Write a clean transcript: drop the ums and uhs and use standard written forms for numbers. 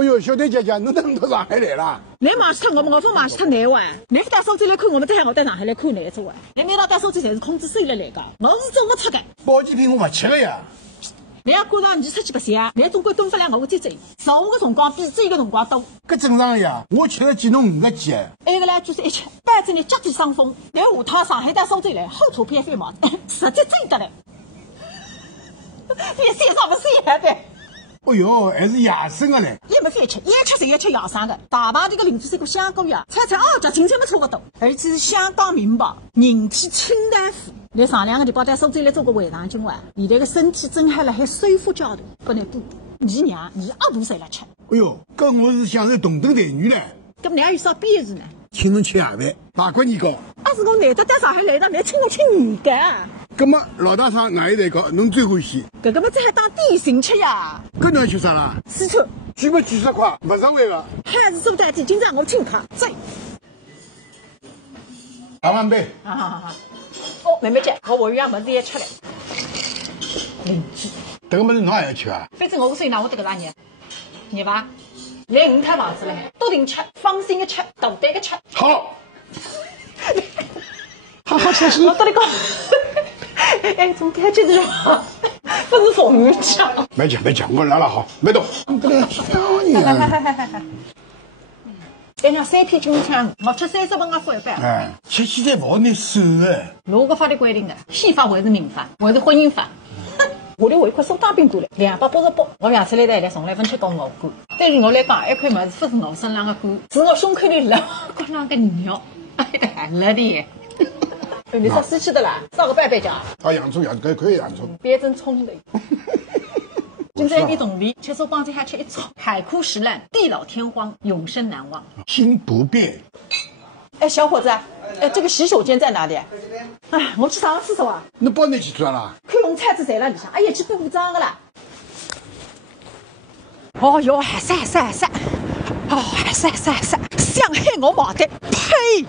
哎呦，小队姐姐，侬怎么到上海来了？你忙死脱我们，我分忙死脱你哇！你不带手机来看，我们再喊我到上海来看你做哇！你每趟带手机侪是控制收入来个，我是做不出的。保健品我勿吃个呀。你要赶上你出去白相，你总归蹲不了我最最，受我个辰光比追个辰光多。搿正常呀，我吃了几侬50几。埃个呢就是一吃，班主任脚底生风。你下趟上海带手机来，后头偏飞毛，直接追得来。你身上不是一的。哎哟，还是野生的嘞！一没饭吃，一吃就要吃野生的。大排队个邻居是个香港呀，菜哦，价钱没差不多，而且是香港名牌，人体清淡货。你上2个礼拜带手机来做个胃肠镜哇，现在个身体正好辣海收复阶段，不能补。你娘，你阿婆谁来吃？哎哟，搿我是享受同等待遇呢。搿么你还有啥边事呢？请侬吃夜饭，大过年糕。啊，是我难得到上海来的，你请我吃年糕啊？葛么老大上外地蛋糕，侬最欢喜？搿个么这还当点心吃呀？搿侬要吃啥啦？四川。举么几十块，勿实惠个。还是做代替，今朝我请客，走。大碗杯。好。哦，妹妹姐，我下样么子也吃了。邻居。迭个么子侬也要吃啊？反正我所以拿我迭个啥热，热伐？来5套房子嘞，笃定吃，放心的吃，大胆的吃。好。好吃。我跟你讲，哎，怎么开这种？不是风雨强。没吃，我拉了好，没动。不来想你啊！哎呀，3片金枪，我吃30份啊，付100。哎，吃现在勿好拿手哎。哪个法律规定的？宪法还是民法，还是婚姻法？我的尾款送当兵过来，288，我养出来的还从来分吃到我管。对于我来讲，一块么子不是我身上的管，是我胸口里老高上个肉。哎呀，了的。你啥死气的啦？烧个拜家。啊，洋葱，可以洋葱。别真冲的。今朝一点同理，吃手光这还吃一撮，海枯石烂，地老天荒，永生难忘。心不变。哎，小伙子，哎，这个洗手间在哪里？哎，我去上个厕所啊。侬包你去做啦？看侬菜子在了里向，哎呀，去补脏的啦。哦哟，还是，哦，还是，想害我毛的，呸！